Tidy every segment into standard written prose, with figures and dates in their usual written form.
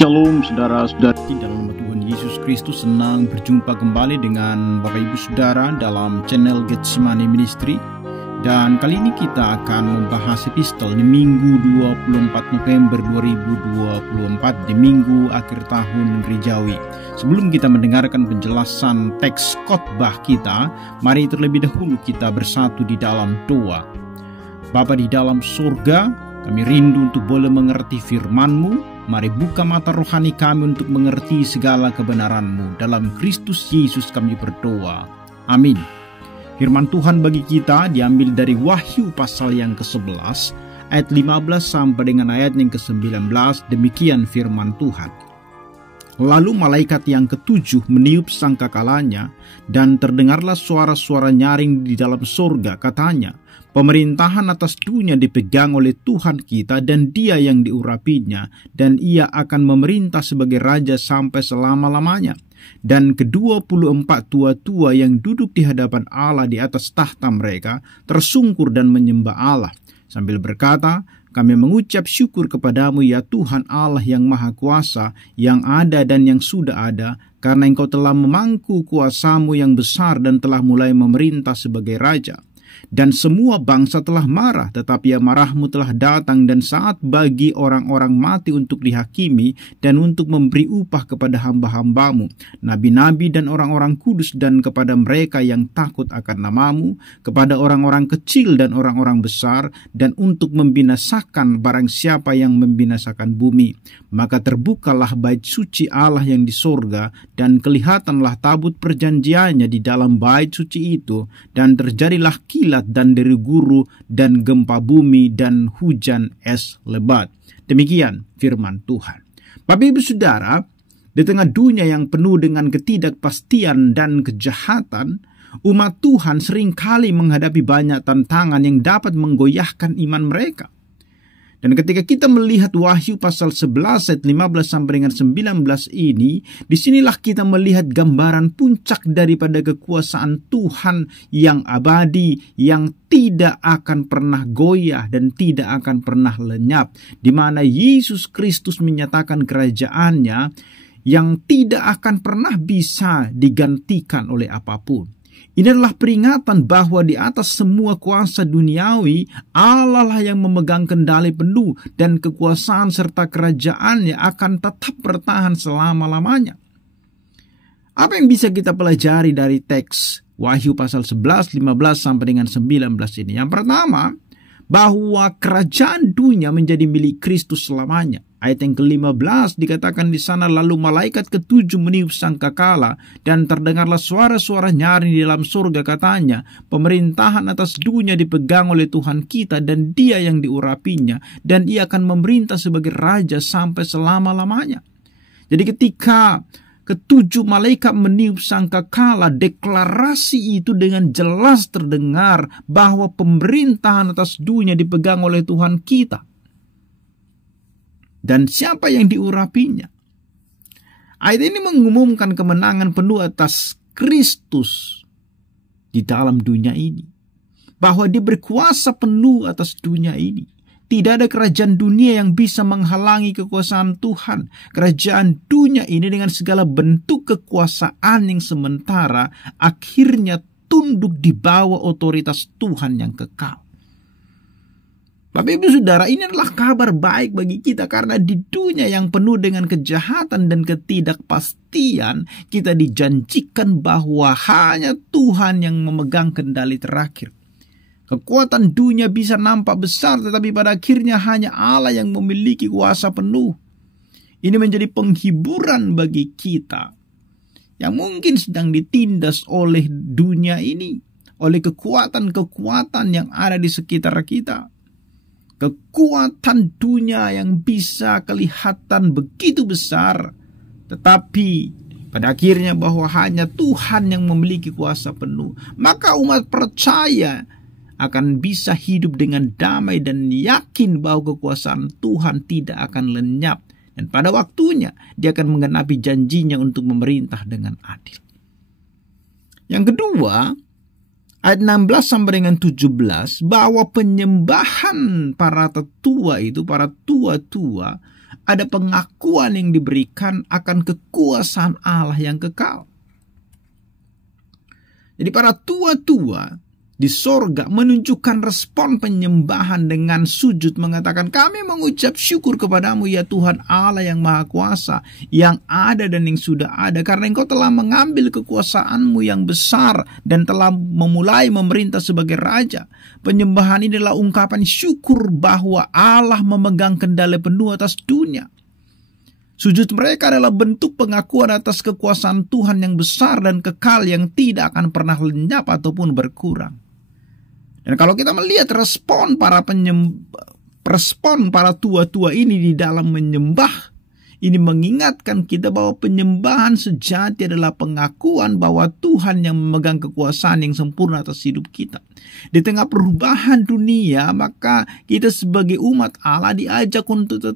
Shalom saudara-saudari dalam nama Tuhan Yesus Kristus. Senang berjumpa kembali dengan Bapak Ibu Saudara dalam channel Getsemani Ministry. Dan kali ini kita akan membahas epistol di Minggu 24 November 2024, di Minggu akhir tahun Gerejawi. Sebelum kita mendengarkan penjelasan teks khotbah kita, mari terlebih dahulu kita bersatu di dalam doa. Bapa di dalam surga, kami rindu untuk boleh mengerti firman-Mu. Mari buka mata rohani kami untuk mengerti segala kebenaran-Mu. Dalam Kristus Yesus kami berdoa. Amin. Firman Tuhan bagi kita diambil dari Wahyu pasal yang ke-11, ayat 15 sampai dengan ayat yang ke-19. Demikian firman Tuhan. Lalu malaikat yang ketujuh meniup sangkakalanya, dan terdengarlah suara-suara nyaring di dalam surga, katanya, pemerintahan atas dunia dipegang oleh Tuhan kita dan Dia yang diurapinya, dan Ia akan memerintah sebagai Raja sampai selama-lamanya. Dan ke-24 tua-tua yang duduk di hadapan Allah di atas tahta mereka tersungkur dan menyembah Allah sambil berkata, kami mengucap syukur kepadamu ya Tuhan Allah yang Maha Kuasa, yang ada dan yang sudah ada, karena Engkau telah memangku kuasa-Mu yang besar dan telah mulai memerintah sebagai Raja. Dan semua bangsa telah marah, tetapi amarah-Mu telah datang dan saat bagi orang-orang mati untuk dihakimi dan untuk memberi upah kepada hamba-hamba-Mu, nabi-nabi dan orang-orang kudus, dan kepada mereka yang takut akan nama-Mu, kepada orang-orang kecil dan orang-orang besar, dan untuk membinasakan barang siapa yang membinasakan bumi. Maka terbukalah bait suci Allah yang di sorga, dan kelihatanlah tabut perjanjiannya di dalam bait suci itu, dan terjadilah kilat dan dari guru dan gempa bumi dan hujan es lebat. Demikian firman Tuhan. Bapak Ibu Saudara, di tengah dunia yang penuh dengan ketidakpastian dan kejahatan, umat Tuhan seringkali menghadapi banyak tantangan yang dapat menggoyahkan iman mereka. Dan ketika kita melihat Wahyu pasal 11 ayat 15 sampai dengan 19 ini, disinilah kita melihat gambaran puncak daripada kekuasaan Tuhan yang abadi, yang tidak akan pernah goyah dan tidak akan pernah lenyap, di mana Yesus Kristus menyatakan kerajaannya yang tidak akan pernah bisa digantikan oleh apapun. Ini adalah peringatan bahwa di atas semua kuasa duniawi, Allah lah yang memegang kendali penuh, dan kekuasaan serta kerajaannya akan tetap bertahan selama-lamanya. Apa yang bisa kita pelajari dari teks Wahyu pasal 11, 15 sampai dengan 19 ini? Yang pertama, bahwa kerajaan dunia menjadi milik Kristus selamanya. Ayat yang ke-15 dikatakan di sana, lalu malaikat ketujuh meniup sangkakala, dan terdengarlah suara-suara nyaring di dalam surga, katanya, pemerintahan atas dunia dipegang oleh Tuhan kita dan Dia yang diurapinya, dan Ia akan memerintah sebagai Raja sampai selama-lamanya. Jadi ketika ketujuh malaikat meniup sangkakala, deklarasi itu dengan jelas terdengar bahwa pemerintahan atas dunia dipegang oleh Tuhan kita. Dan siapa yang diurapinya? Ayat ini mengumumkan kemenangan penuh atas Kristus di dalam dunia ini. Bahwa Dia berkuasa penuh atas dunia ini. Tidak ada kerajaan dunia yang bisa menghalangi kekuasaan Tuhan. Kerajaan dunia ini dengan segala bentuk kekuasaan yang sementara akhirnya tunduk di bawah otoritas Tuhan yang kekal. Bapak Ibu Saudara, ini adalah kabar baik bagi kita, karena di dunia yang penuh dengan kejahatan dan ketidakpastian, kita dijanjikan bahwa hanya Tuhan yang memegang kendali terakhir. Kekuatan dunia bisa nampak besar, tetapi pada akhirnya hanya Allah yang memiliki kuasa penuh. Ini menjadi penghiburan bagi kita yang mungkin sedang ditindas oleh dunia ini, oleh kekuatan-kekuatan yang ada di sekitar kita. Kekuatan dunia yang bisa kelihatan begitu besar, tetapi pada akhirnya bahwa hanya Tuhan yang memiliki kuasa penuh. Maka umat percaya akan bisa hidup dengan damai dan yakin bahwa kekuasaan Tuhan tidak akan lenyap. Dan pada waktunya Dia akan menggenapi janjinya untuk memerintah dengan adil. Yang kedua, ayat 16 sampai dengan 17, bahwa penyembahan para tetua itu, para tua-tua, ada pengakuan yang diberikan akan kekuasaan Allah yang kekal. Jadi para tua-tua di sorga menunjukkan respon penyembahan dengan sujud, mengatakan, kami mengucap syukur kepadamu ya Tuhan Allah yang Maha Kuasa, yang ada dan yang sudah ada, karena Engkau telah mengambil kekuasaanmu yang besar dan telah memulai memerintah sebagai Raja. Penyembahan ini adalah ungkapan syukur bahwa Allah memegang kendali penuh atas dunia. Sujud mereka adalah bentuk pengakuan atas kekuasaan Tuhan yang besar dan kekal yang tidak akan pernah lenyap ataupun berkurang. Dan kalau kita melihat respon para tua-tua ini di dalam menyembah, ini mengingatkan kita bahwa penyembahan sejati adalah pengakuan bahwa Tuhan yang memegang kekuasaan yang sempurna atas hidup kita. Di tengah perubahan dunia, maka kita sebagai umat Allah diajak untuk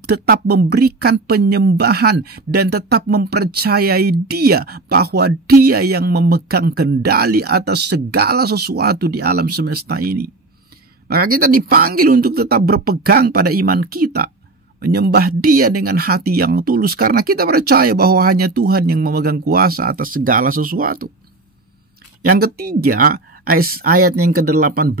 tetap memberikan penyembahan dan tetap mempercayai Dia, bahwa Dia yang memegang kendali atas segala sesuatu di alam semesta ini. Maka kita dipanggil untuk tetap berpegang pada iman kita, menyembah Dia dengan hati yang tulus, karena kita percaya bahwa hanya Tuhan yang memegang kuasa atas segala sesuatu. Yang ketiga, ayat yang ke-18,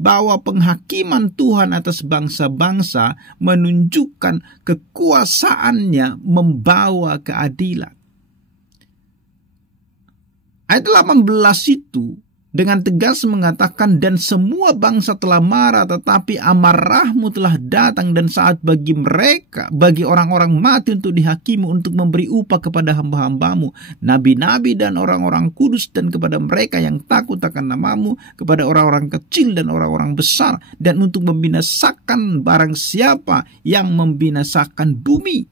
bahwa penghakiman Tuhan atas bangsa-bangsa menunjukkan kekuasaannya membawa keadilan. Ayat 18 itu dengan tegas mengatakan, dan semua bangsa telah marah, tetapi amarahmu telah datang, dan saat bagi orang-orang mati untuk dihakimi, untuk memberi upah kepada hamba-hambamu, nabi-nabi dan orang-orang kudus, dan kepada mereka yang takut akan namamu, kepada orang-orang kecil dan orang-orang besar, dan untuk membinasakan barang siapa yang membinasakan bumi.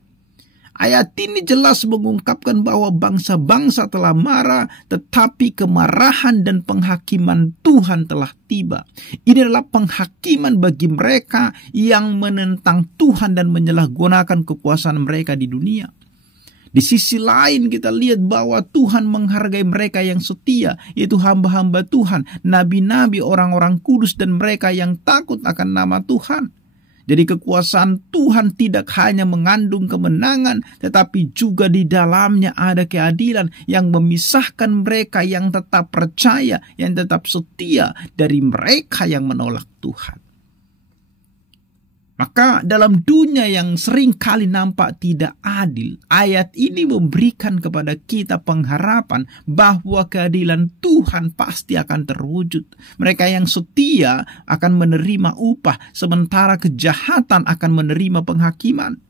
Ayat ini jelas mengungkapkan bahwa bangsa-bangsa telah marah, tetapi kemarahan dan penghakiman Tuhan telah tiba. Ini adalah penghakiman bagi mereka yang menentang Tuhan dan menyalahgunakan kekuasaan mereka di dunia. Di sisi lain kita lihat bahwa Tuhan menghargai mereka yang setia, yaitu hamba-hamba Tuhan, nabi-nabi, orang-orang kudus, dan mereka yang takut akan nama Tuhan. Jadi kekuasaan Tuhan tidak hanya mengandung kemenangan, tetapi juga di dalamnya ada keadilan yang memisahkan mereka yang tetap percaya, yang tetap setia, dari mereka yang menolak Tuhan. Maka dalam dunia yang sering kali nampak tidak adil, ayat ini memberikan kepada kita pengharapan bahwa keadilan Tuhan pasti akan terwujud. Mereka yang setia akan menerima upah, sementara kejahatan akan menerima penghakiman.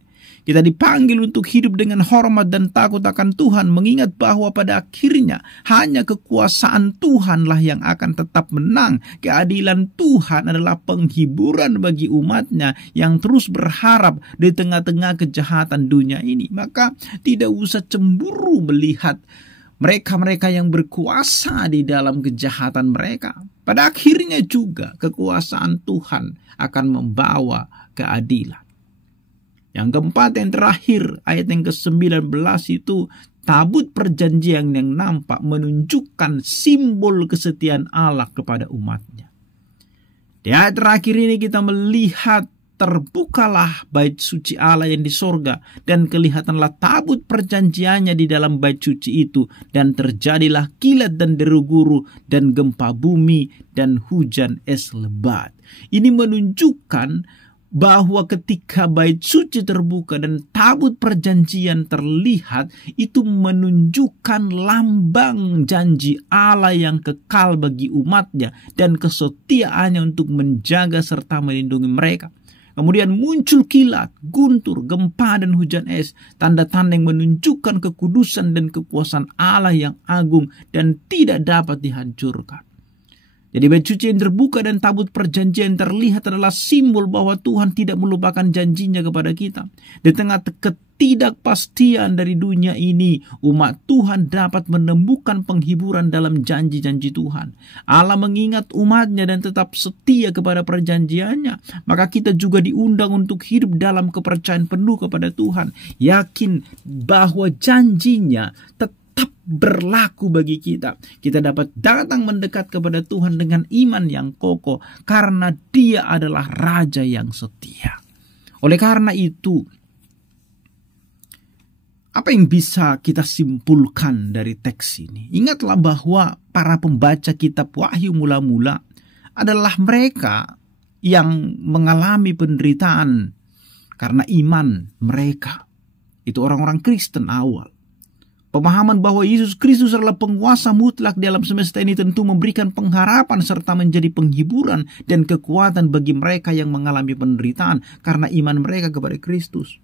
Kita dipanggil untuk hidup dengan hormat dan takut akan Tuhan, mengingat bahwa pada akhirnya hanya kekuasaan Tuhanlah yang akan tetap menang. Keadilan Tuhan adalah penghiburan bagi umatnya yang terus berharap di tengah-tengah kejahatan dunia ini. Maka tidak usah cemburu melihat mereka-mereka yang berkuasa di dalam kejahatan mereka. Pada akhirnya juga kekuasaan Tuhan akan membawa keadilan. Yang keempat, yang terakhir, ayat yang ke-19 itu, tabut perjanjian yang nampak menunjukkan simbol kesetiaan Allah kepada umatnya. Di ayat terakhir ini kita melihat terbukalah bait suci Allah yang di sorga, dan kelihatanlah tabut perjanjiannya di dalam bait suci itu, dan terjadilah kilat dan deru guru dan gempa bumi dan hujan es lebat. Ini menunjukkan bahwa ketika bait suci terbuka dan tabut perjanjian terlihat, itu menunjukkan lambang janji Allah yang kekal bagi umatnya dan kesetiaannya untuk menjaga serta melindungi mereka. Kemudian muncul kilat, guntur, gempa, dan hujan es, tanda-tanda yang menunjukkan kekudusan dan kekuasaan Allah yang agung dan tidak dapat dihancurkan. Jadi bait suci yang terbuka dan tabut perjanjian terlihat adalah simbol bahwa Tuhan tidak melupakan janjinya kepada kita. Di tengah ketidakpastian dari dunia ini, umat Tuhan dapat menemukan penghiburan dalam janji-janji Tuhan. Allah mengingat umatnya dan tetap setia kepada perjanjiannya. Maka kita juga diundang untuk hidup dalam kepercayaan penuh kepada Tuhan, yakin bahwa janjinya tetap berlaku bagi kita. Kita dapat datang mendekat kepada Tuhan dengan iman yang kokoh, karena Dia adalah Raja yang setia. Oleh karena itu, apa yang bisa kita simpulkan dari teks ini? Ingatlah bahwa para pembaca kitab Wahyu mula-mula adalah mereka yang mengalami penderitaan karena iman mereka. Itu orang-orang Kristen awal. Pemahaman bahwa Yesus Kristus adalah penguasa mutlak di alam semesta ini tentu memberikan pengharapan serta menjadi penghiburan dan kekuatan bagi mereka yang mengalami penderitaan karena iman mereka kepada Kristus.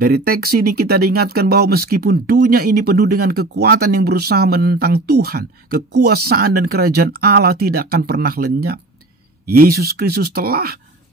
Dari teks ini kita diingatkan bahwa meskipun dunia ini penuh dengan kekuatan yang berusaha menentang Tuhan, kekuasaan dan kerajaan Allah tidak akan pernah lenyap. Yesus Kristus telah,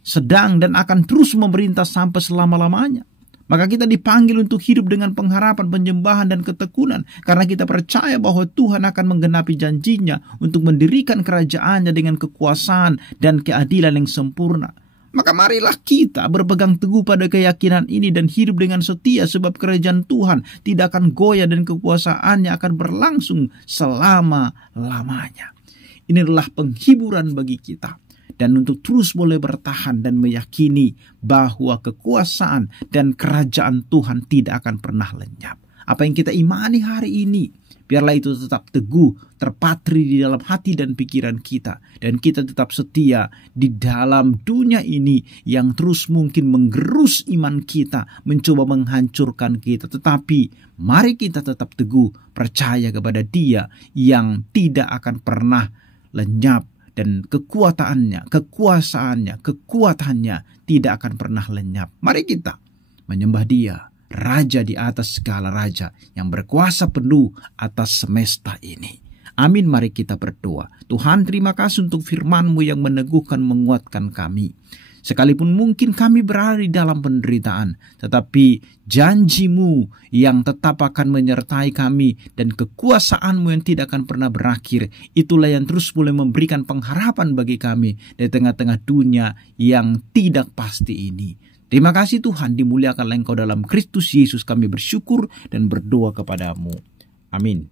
sedang dan akan terus memerintah sampai selama-lamanya. Maka kita dipanggil untuk hidup dengan pengharapan, penyembahan, dan ketekunan. Karena kita percaya bahwa Tuhan akan menggenapi janjinya untuk mendirikan kerajaannya dengan kekuasaan dan keadilan yang sempurna. Maka marilah kita berpegang teguh pada keyakinan ini dan hidup dengan setia, sebab kerajaan Tuhan tidak akan goyah dan kekuasaannya akan berlangsung selama-lamanya. Ini adalah penghiburan bagi kita. Dan untuk terus boleh bertahan dan meyakini bahwa kekuasaan dan kerajaan Tuhan tidak akan pernah lenyap. Apa yang kita imani hari ini, biarlah itu tetap teguh, terpatri di dalam hati dan pikiran kita. Dan kita tetap setia di dalam dunia ini yang terus mungkin menggerus iman kita, mencoba menghancurkan kita. Tetapi mari kita tetap teguh, percaya kepada Dia yang tidak akan pernah lenyap. Dan kekuatannya, kekuasaannya, kekuatannya tidak akan pernah lenyap. Mari kita menyembah Dia, Raja di atas segala raja, yang berkuasa penuh atas semesta ini. Amin, mari kita berdoa. Tuhan, terima kasih untuk firman-Mu yang meneguhkan, menguatkan kami. Sekalipun mungkin kami berada di dalam penderitaan, tetapi janji-Mu yang tetap akan menyertai kami dan kekuasaan-Mu yang tidak akan pernah berakhir, itulah yang terus boleh memberikan pengharapan bagi kami di tengah-tengah dunia yang tidak pasti ini. Terima kasih Tuhan, dimuliakanlah Engkau dalam Kristus Yesus, kami bersyukur dan berdoa kepadamu. Amin.